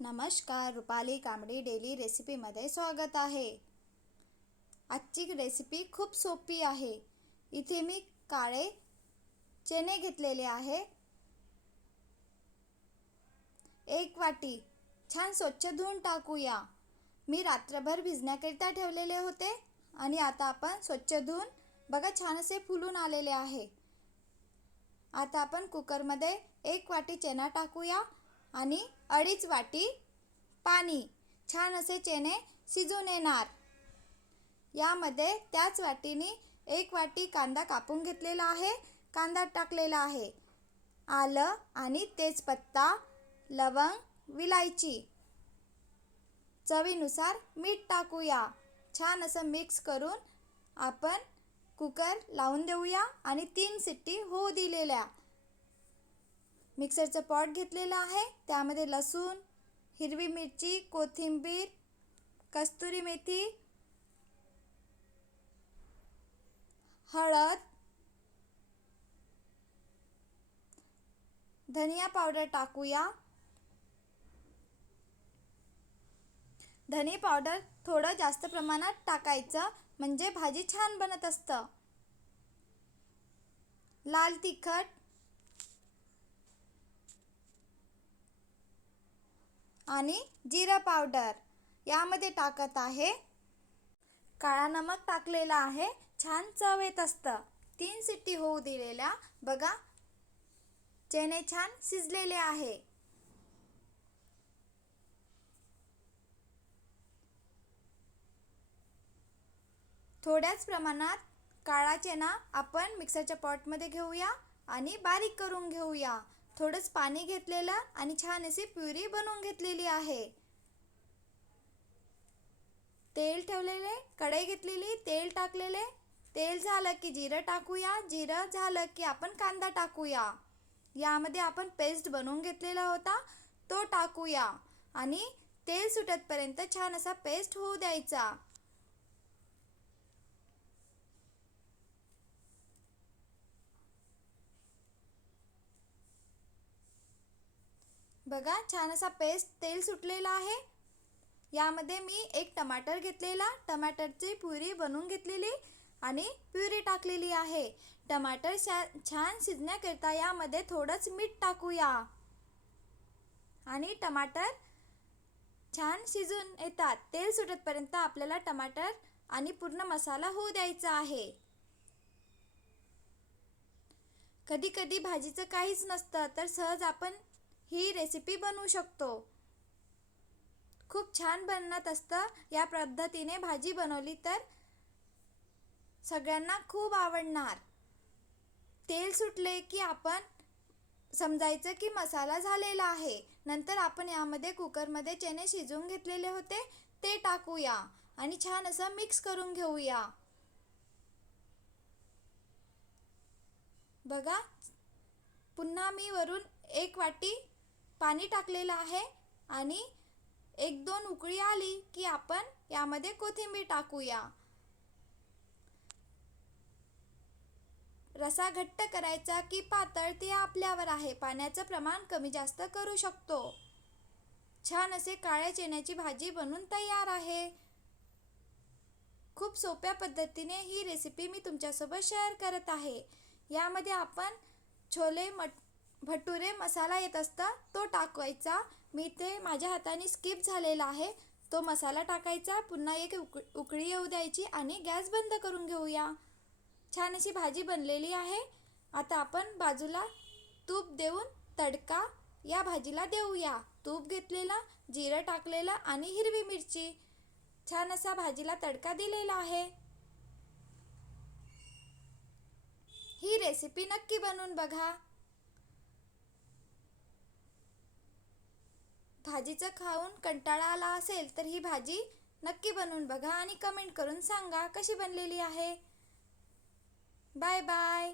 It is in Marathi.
नमस्कार, रुपाली कांबडी डेली रेसिपीमध्ये स्वागत आहे। आजची रेसिपी खूप सोपी आहे। इथे मी काळे चणे घेतलेले आहे। 1 वाटी छान स्वच्छ धुवून टाकूया। मी रात्रभर भिजण्याकरिता ठेवलेले होते आणि आता आपण स्वच्छ धुवून बघा छान असे फुलून आलेले आहे। आता आपण कुकरमध्ये 1 वाटी चणा टाकूया आणि 2.5 वाटी पाणी। छान असे चणे शिजून येणार। यामध्ये त्याच वाटीने 1 वाटी कांदा कापून घेतलेला आहे। कांदा टाकलेला आहे। आलं आणि तेजपत्ता, लवंग, विलायची, चवीनुसार मीठ टाकूया। छान असं मिक्स करून आपण कुकर लावून देऊया आणि 3 शिट्टी होऊ दिलेल्या। मिक्सरचं पॉट घेतलेलं आहे। त्यामध्ये लसूण, हिरवी मिरची, कोथिंबीर, कस्तुरी मेथी, हळद, धनिया पावडर टाकूया। धने पावडर थोडं जास्त प्रमाणात टाकायचं म्हणजे भाजी छान बनत असतं। लाल तिखट आणि जिरा पावडर यामध्ये टाकत आहे। काळा नमक टाकलेला आहे। छान चव येत असतं। 3 शिट्टी होऊ दिलेल्या। बघा चणे छान शिजलेले आहे। थोड्याच प्रमाणात काळा चणा आपण मिक्सरच्या पॉटमध्ये घेऊया आणि बारीक करून घेऊया। थोडंच पाणी घेतलेलं आणि छान अशी प्युरी बनवून घेतलेली आहे। तेल ठेवलेले, कढई घेतलेली, तेल टाकलेले। तेल झालं की जिरं टाकूया। जिरं झालं की आपण कांदा टाकूया। यामध्ये आपण पेस्ट बनवून घेतलेला होता तो टाकूया आणि तेल सुटतपर्यंत छान असा पेस्ट होऊ द्यायचा। बघा छान असा पेस्ट तेल सुटलेला आहे। यामध्ये मी 1 टमाटर घेतलेला, टमाटरची प्युरी बनवून घेतलेली आणि प्युरी टाकलेली आहे। टमाटर छान शिजण्याकरिता यामध्ये थोडंच मीठ टाकूया आणि टमाटर छान शिजून येतात। तेल सुटतपर्यंत आपल्याला टमाटर आणि पूर्ण मसाला होऊ द्यायचा आहे। कधी कधी भाजीचं काहीच नसतं तर सहज आपण ही रेसिपी बनवू शकतो। खूप छान बनत असतं। या पद्धतीने भाजी बनवली तर सगळ्यांना खूप आवडणार। तेल सुटले की आपण समजायचं की मसाला झालेला आहे। नंतर आपण यामध्ये कुकरमध्ये चणे शिजवून घेतलेले होते ते टाकूया आणि छान असं मिक्स करून घेऊया। बघा पुन्हा मी वरून 1 वाटी पाणी टाकलेलं आहे आणि 1-2 उकळी आली की आपण यामध्ये कोथिंबीर टाकूया। रसा घट्ट करायचा की पातळ ते आपल्यावर आहे। पाण्याचं प्रमाण कमी जास्त करू शकतो। छान असे काळ्या चण्याची भाजी बनून तयार आहे। खूप सोप्या पद्धतीने ही रेसिपी मी तुमच्यासोबत शेअर करत आहे। यामध्ये आपण छोले भटुरे मसाला येत असता तो टाकायचा। मी ते माझ्या हाताने स्किप झालेला आहे। तो मसाला टाकायचा, पुन्हा 1 उकळी येऊ द्यायची आणि गॅस बंद करून घेऊया। छान अशी भाजी बनलेली आहे। आता आपण बाजूला तूप देऊन तडका या भाजीला देऊया। तूप घेतलेला, जिरं टाकलेलं आणि हिरवी मिरची, छान असा भाजीला तडका दिलेला आहे। ही रेसिपी नक्की बनवून बघा। भाजीचं खाऊन कंटाळा आला असेल तर ही भाजी नक्की बनवून बघा आणि कमेंट करून सांगा कशी बनलेली आहे। Bye bye.